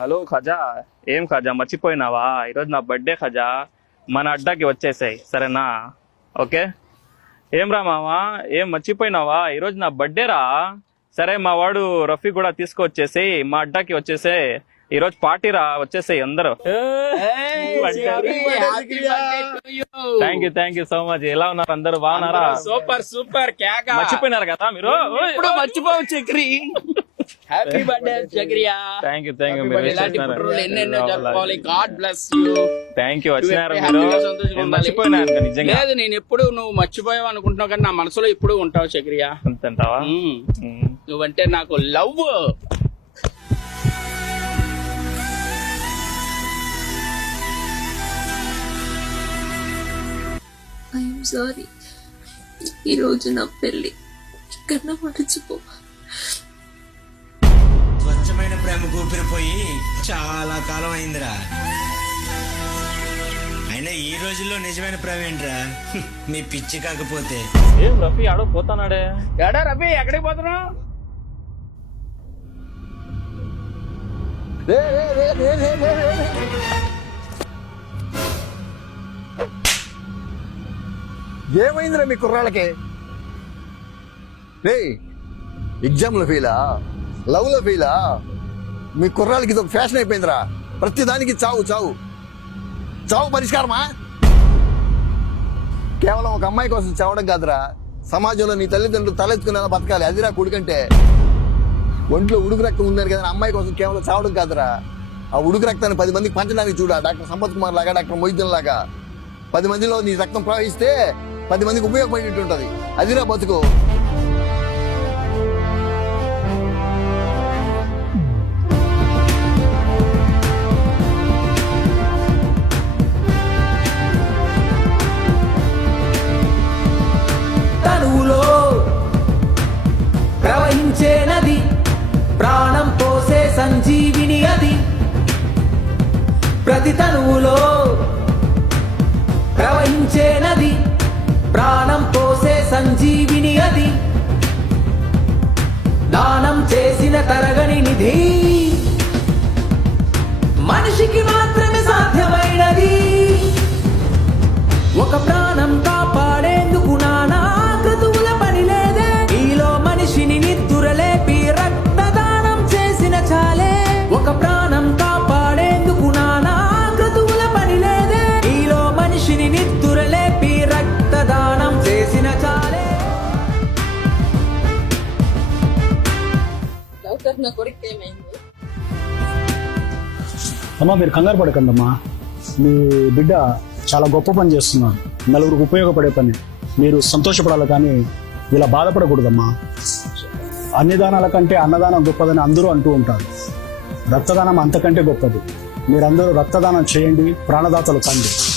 Hello Khaja ఏం ఖజా మర్చిపోయినావా? ఈరోజు నా బర్త్డే ఖజా. మన అడ్డాకి వచ్చేసాయి సరేనా? ఓకే? ఏం రా మావా ఏం మర్చిపోయినావా? ఈరోజు నా బర్త్డే రా. సరే మా వాడు రఫీ కూడా తీసుకొచ్చేసి మా అడ్డాకి వచ్చేసే ఈరోజు పార్టీ రా వచ్చేసాయి అందరూ. Thank you thank you so much ఎలా ఉన్నారు అందరూ? బాగున్నారా? సూపర్ సూపర్ కేక. మర్చిపోయినారు కదా మీరు? ఇప్పుడు మర్చిపోవు Chakri. Happy birthday చక్రియా thank you thank you మీరు ఇలాంటి పుట్టినరోజులు ఎన్నెన్నో జరుపుకోవాలి God bless you thank you వచ్చినారు మీరు. మర్చిపోయినాను నిజంగా. లేదు నేను ఎప్పుడు నువ్వు మర్చిపోయావు అనుకుంటున్నావు కానీ నా మనసులో ఇప్పుడు ఉంటావు చక్రియా అంతంటావా. నువ్వంటే నాకు లవ్ ఐఎమ్ సారీ ఈరోజు నా పెళ్ళి. ఇక్కడ మరచిపో చాలా కాలం అయిందిరా. అయినా ఈ రోజుల్లో నిజమైన హ్మ్, మీ పిచ్చి కాకపోతే. ఏం రఫీ ఆడో పోతానాడే. ఎడా రవి ఎక్కడికి పోతున్నావు? ఏమైందిరా మీ కుర్రాళ్ళకి? రే ఎగ్జామ్లో ఫెయిలా లవ్లో ఫెయిలా మీ కుర్రాళ్ళకి ఇది ఒక ఫ్యాషన్ అయిపోయిందిరా. ప్రతి దానికి చావు చావు. చావు పరిష్కారమా? కేవలం ఒక అమ్మాయి కోసం చావడం కాదురా. సమాజంలో నీ తల్లిదండ్రులు తలెత్తుకునేలా బతకాలి. అదిరా కొడుకంటే ఒంట్లో ఉడుకు రక్తం ఉందని కదా అమ్మాయి కోసం కేవలం చావడం కాదురా. ఆ ఉడుకు రక్తాన్ని పది మందికి పంచడానికి చూడ. డాక్టర్ సంపత్ కుమార్ లాగా డాక్టర్ మొహిద్దీన్ లాగా. పది మందిలో నీ రక్తం ప్రవహిస్తే పది మందికి ఉపయోగపడేట్టు ఉంటుంది. అదిరా బతుకు. ప్రతి తనువులో ప్రవహించే నది ప్రాణం పోసే సంజీవిని అది. దానం చేసిన తరగని నిధి మనిషికి మాత్రమే సాధ్యమైనది. ఒక ప్రాణం కాపా అమ్మా మీరు కంగారు పడకండి అమ్మా. మీ బిడ్డ చాలా గొప్ప పని చేస్తున్నారు. నలుగురికి ఉపయోగపడే పని. మీరు సంతోషపడాలి కానీ ఇలా బాధపడకూడదమ్మా. అన్నదానాల కంటే అన్నదానం గొప్పదని అందరూ అంటూ ఉంటారు. రక్తదానం అంతకంటే గొప్పది. మీరందరూ రక్తదానం చేయండి ప్రాణదాతలు కండి.